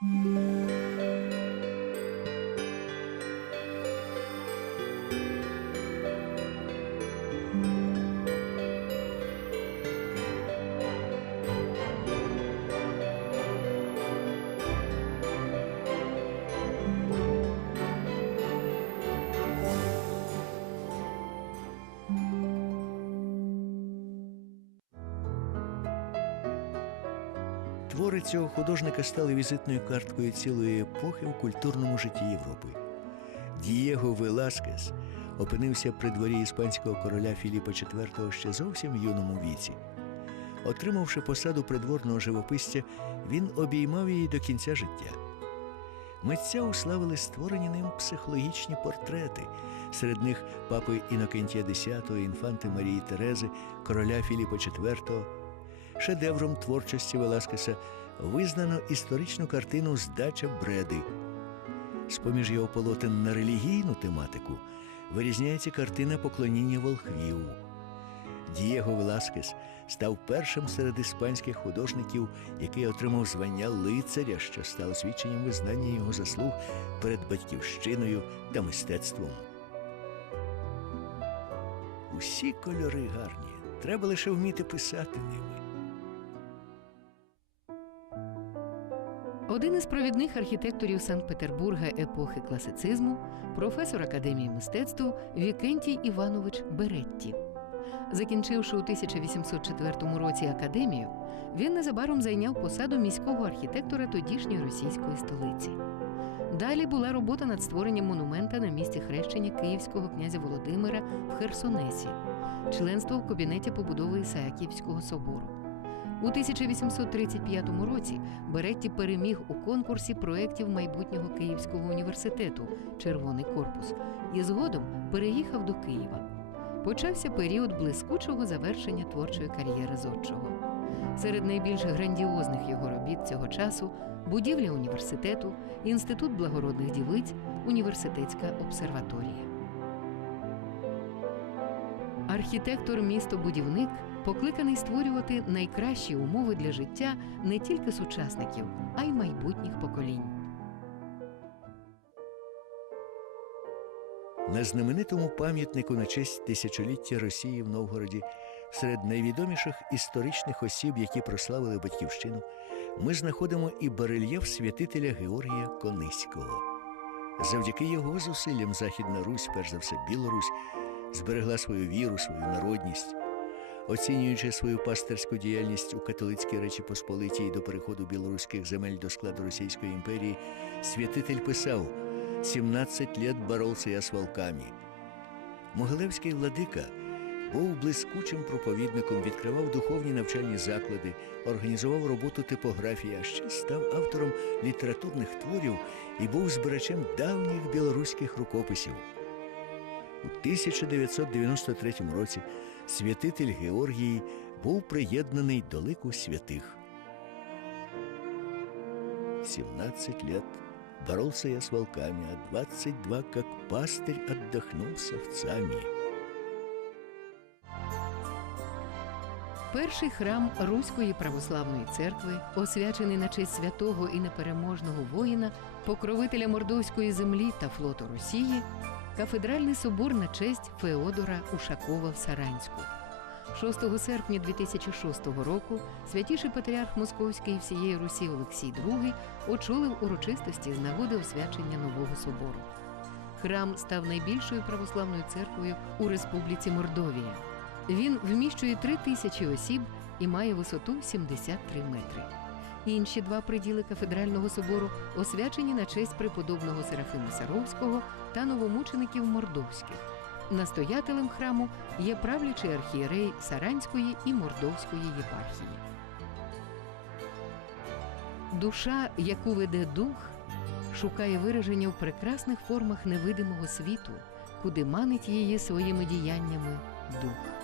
Música Твори цього художника стали візитною карткою цілої епохи в культурному житті Європи. Дієго Веласкес опинився при дворі іспанського короля Філіпа IV ще зовсім в юному віці. Отримавши посаду придворного живописця, він обіймав її до кінця життя. Митця уславили створені ним психологічні портрети, серед них папи Інокентія X, інфанти Марії Терези, короля Філіпа IV. Шедевром творчості Веласкеса визнано історичну картину Здача Бреди. З-поміж його полотен на релігійну тематику вирізняється картина Поклоніння волхвів. Дієго Веласкес став першим серед іспанських художників, який отримав звання лицаря, що стало свідченням визнання його заслуг перед батьківщиною та мистецтвом. Усі кольори гарні, треба лише вміти писати ними. Один із провідних архітекторів Санкт-Петербурга епохи класицизму, професор Академії мистецтв Вікентій Іванович Беретті. Закінчивши у 1804 році академію, він незабаром зайняв посаду міського архітектора тодішньої російської столиці. Далі була робота над створенням монумента на місці хрещення київського князя Володимира в Херсонесі, членство в кабінеті побудови Ісааківського собору. У 1835 році Беретті переміг у конкурсі проєктів майбутнього Київського університету Червоний корпус і згодом переїхав до Києва. Почався період блискучого завершення творчої кар'єри зодчого. Серед найбільш грандіозних його робіт цього часу будівля університету, інститут благородних дівиць, університетська обсерваторія. Архітектор містобудівник покликаний створювати найкращі умови для життя не тільки сучасників, а й майбутніх поколінь. На знаменитому пам'ятнику на честь тисячоліття Росії в Новгороді, серед найвідоміших історичних осіб, які прославили батьківщину, ми знаходимо і барельєф святителя Георгія Кониського. Завдяки його зусиллям Західна Русь, перш за все Білорусь, зберегла свою віру, свою народність. Оцінюючи свою пастирську діяльність у католицькій Речі Посполитій до переходу білоруських земель до складу Російської імперії, святитель писав 17 лет боролся я з волками. Могилевський владика був блискучим проповідником, відкривав духовні навчальні заклади, організував роботу типографії, а ще став автором літературних творів і був збирачем давніх білоруських рукописів. У 1993 році святитель Георгій був приєднаний до лику святих. 17 лет боролся я с волками, а 22, как пастырь, отдохнул с овцами. Перший храм Руської православної церкви, освячений на честь святого і непереможного воїна, покровителя мордовської землі та флоту Росії, кафедральний собор на честь Феодора Ушакова в Саранську. 6 серпня 2006 року святіший патріарх Московський всієї Русі Олексій II очолив урочистості з нагоди освячення нового собору. Храм став найбільшою православною церквою у Республіці Мордовія. Він вміщує три тисячі осіб і має висоту 73 метри. Інші два приділи кафедрального собору освячені на честь преподобного Серафима Саровського та новомучеників мордовських. Настоятелем храму є правлячий архієрей Саранської і Мордовської єпархії. Душа, яку веде дух, шукає вираження в прекрасних формах невидимого світу, куди манить її своїми діяннями дух.